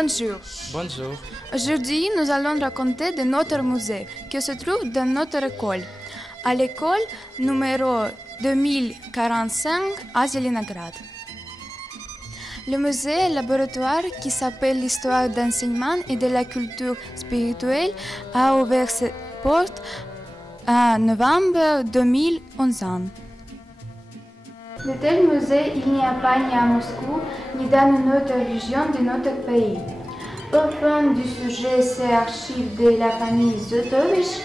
Bonjour. Bonjour. Aujourd'hui, nous allons raconter de notre musée qui se trouve dans notre école. À l'école numéro 2045 à Zelenograd. Le musée est un laboratoire qui s'appelle l'Histoire d'enseignement et de la culture spirituelle a ouvert ses portes en novembre 2011. De tel musée, il n'y a pas ni à Moscou, ni dans une autre région de notre pays. Au fond du sujet, ces archives de la famille Zotovich.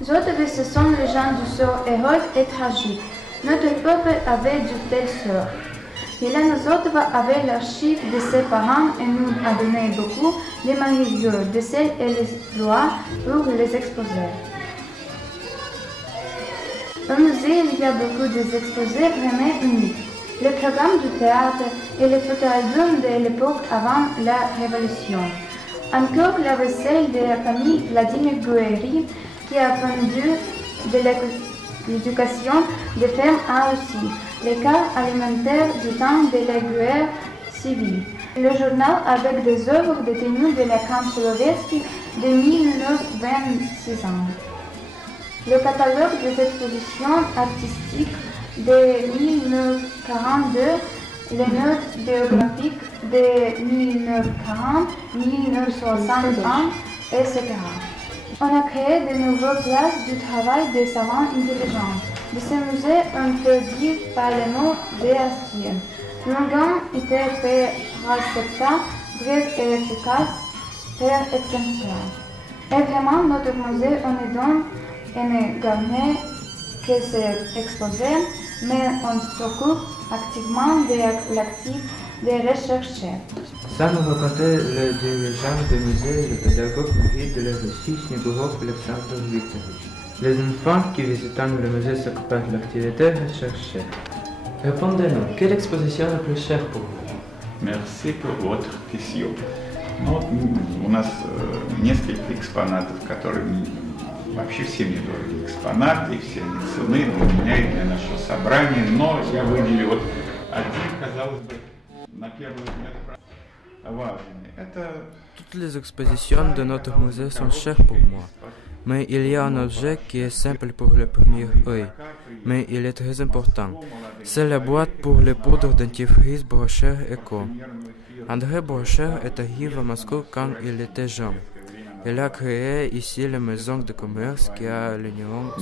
Zotovich, ce sont les gens du sort héroïque et tragique. Notre peuple avait de telles sœurs. Yelena Zotova avait l'archive de ses parents et nous a donné beaucoup de matériaux, de celles et les droits pour les exposer. Au musée, il y a beaucoup d'exposés vraiment uniques. Le programme du théâtre et les photoalbums de l'époque avant la Révolution. Encore la vaisselle de la famille Vladimir Guéry qui a fondu de l'éducation des femmes en Russie, les cas alimentaires du temps de la guerre civile. Le journal avec des œuvres détenues de la camp Solovetsky de 1926 ans. Le catalogue des expositions artistiques de 1942, les notes biographiques de 1940, 1961, etc. On a créé de nouvelles places du travail des savants intelligents. De ce musée, on peut dire par le mot d'Astier. L'organe était fait récepta, bref et efficace, per exemplaire. Et vraiment, notre musée, on est donc un garnet qui s'est exposé, mais on s'occupe activement de l'actif des recherches. Ça nous racontait le dirigeant du musée, le pédagogue Mihid de la Russie, Snegurov Alexandre Viktorovich. Les enfants qui visitant le musée s'occupaient de l'activité recherchée. Répondez-nous, quelle exposition est la plus chère pour vous? Merci pour votre question. Ну, у нас несколько экспонатов, которые вообще все мне дороги экспонаты, все они ценны для меня и для нашего собрания, но я выделил вот один, казалось бы, на первый взгляд важный. Это... Toutes les expositions de notre musée sont chères pour moi, mais il y a un objet qui est simple pour le premier œil, mais il est très important. C'est la boîte pour les poudres dentifrice Brocher Eco. André Brocher est arrivé à Moscou quand il était jeune. Il a créé ici la maison de commerce qui a le numéro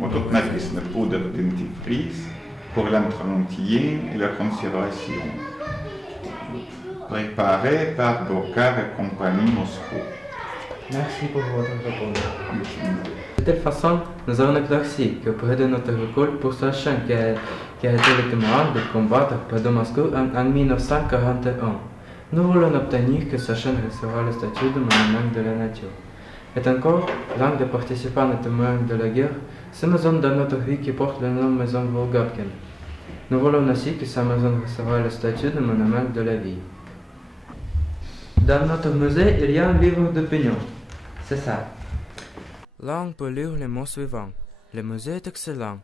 Вот тут написано poudre dentifrice pour l'entretien et la conservation. Préparé par Bocard et compagnie Moscou. Merci pour votre réponse. De telle façon, nous avons éclairci qu'auprès de notre école pour Sachin qui a été le témoin de combattre près de Moscou en 1941. Nous voulons obtenir que Sachin recevra le statut de monument de la nature. Et encore, l'un des participants et témoins de la guerre, c'est maison dans notre vie qui porte le nom Maison Volgapkin. Nous voulons aussi que sa maison recevra le statut de monument de la vie. Dans notre musée, il y a un livre d'opinion. C'est ça. Là, on peut lire les mots suivants. Le musée est excellent.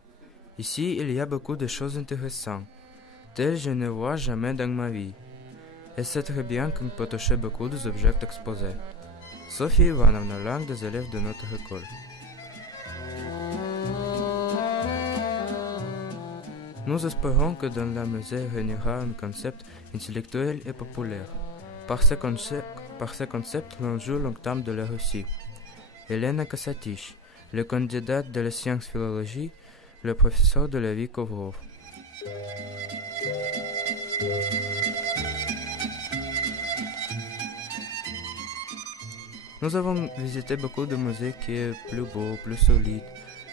Ici, il y a beaucoup de choses intéressantes, telles je ne vois jamais dans ma vie. Et c'est très bien qu'on peut toucher beaucoup des objets exposés. Sophie Ivanovna, l'un des élèves de notre école. Nous espérons que dans le musée réunira un concept intellectuel et populaire. Par ce concept, l'on joue longtemps de la Russie. Elena Kasatich, le candidat de la science philologie, le professeur de la vie Kovrov. Nous avons visité beaucoup de musées qui sont plus beaux, plus solides,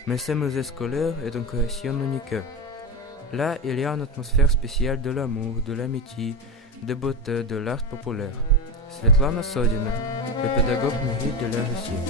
mais ce musée scolaire est une création unique. Là, il y a une atmosphère spéciale de l'amour, de l'amitié, de beauté, de l'art populaire. Svetlana Sodina, le pédagogue Mihid de la Russie.